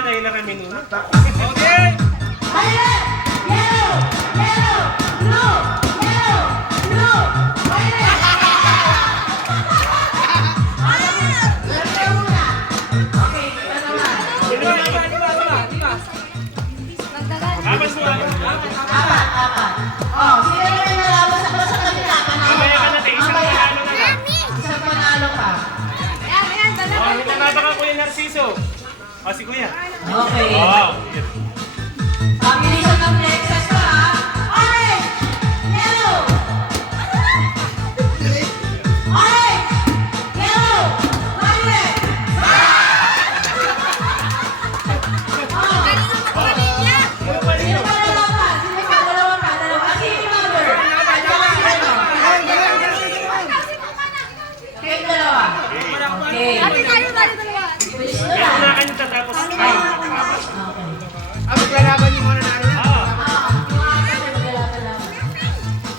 dahil lang kami nuna. Okay! Violet! Yellow! Yellow! Blue! Yellow! Blue! Violet! Okay, ito naman. Kapas mo ako. Apat. Oh, sino naman yung nalaban sa kabila? Mamaya ka natin, isang panalo na lang. Isang panalo ka. Oh, hinanaba ka Kuya Narciso. O, si Kuya. Okay. Oh, Pabilisan ng flexes ko ha. Orange! Yellow! Orange! Yellow! Violet! Sino pa dalawa pa? Sino pa dalawa pa? Dalawa. Sino yung mother? Kayong dalawa. Okay. Bilis mo kaya lang. na kayo tatapos. Ay, nakakapas. Okay. Maglalaban yung mga nanalo na. Ah,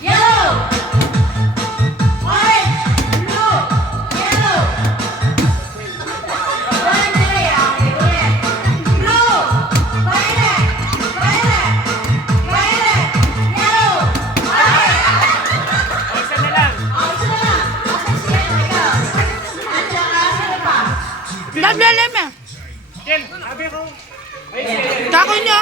Yellow! Orange! Blue! Yellow! Orange delay. Okay, ulit. Blue! Violet! Violet! Violet! Yellow! Orange! o, isa na lang. Oh, isa na lang. Okay, sige, ikaw. Andiyan ka, sino pa? Dablelem eh. Jen, sabi ko. Ay, sige. Tako niyo.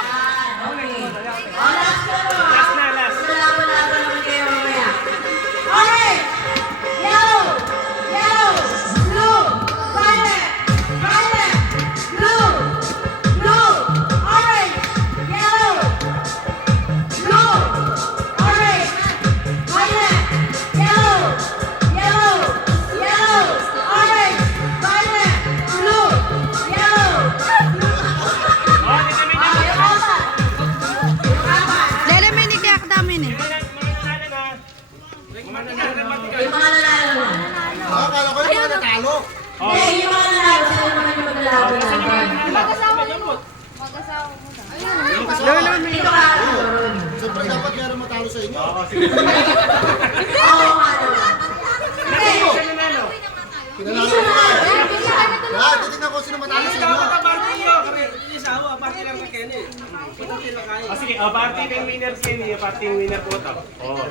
Okay. Oh, last na to, ha? Last na, last. Laban-laban naman kayo mamaya. Orange! Yellow! Yellow! Blue! Violet! Violet! Blue! Blue! Orange! Yellow! Blue! Orange! Violet! Yellow! Yellow! Yellow! Orange! Violet! Blue! Yellow! O, hindi namin Ah, yun. yung apat. Yung apat. Lele may kaya kadamin eh. Mga nanalo na. Mga nanalo na. Yung mga nanalo na. Akala ko yung mga natalo. Oh, Hindi, yung mga nanalo, sila naman yung maglalaban laban. Dito ka. Siyempre dapat meron matalo sa inyo. Oo, sige. Oo, nga naman. Isa nanalo. Pinanalo ko nga. Lahat, titignan ko sino matalo sa inyo. O, sige. O, party ng winner si Kenny. Party ng winner po ito. Oo.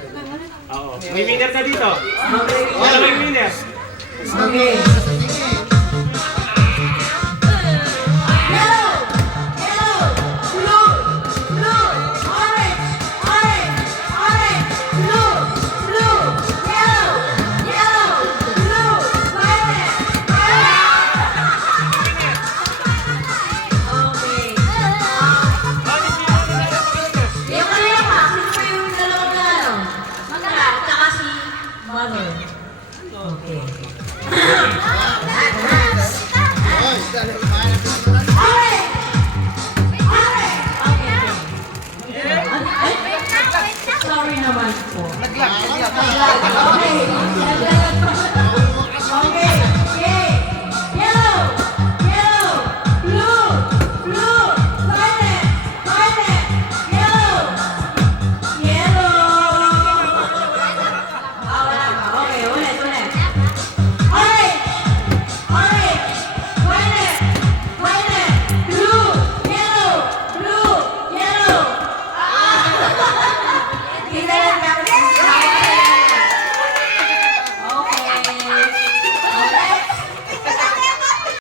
Oo. May winner na dito. Wala may winner. Okay. Sa tingin. Yellow! Yellow! Blue! Blue! Orange! Orange! Orange! Blue! Blue! Yellow! Yellow! Blue! Violet! Okay. Yung kanila pa, sino pa yung dalawang nanalo? Magkala, tsaka si Mother. Okay. Ay, dali. Mahanap ko naman. Orange! Orange! Okay. Ay, sorry naman po. Naglag. Okay.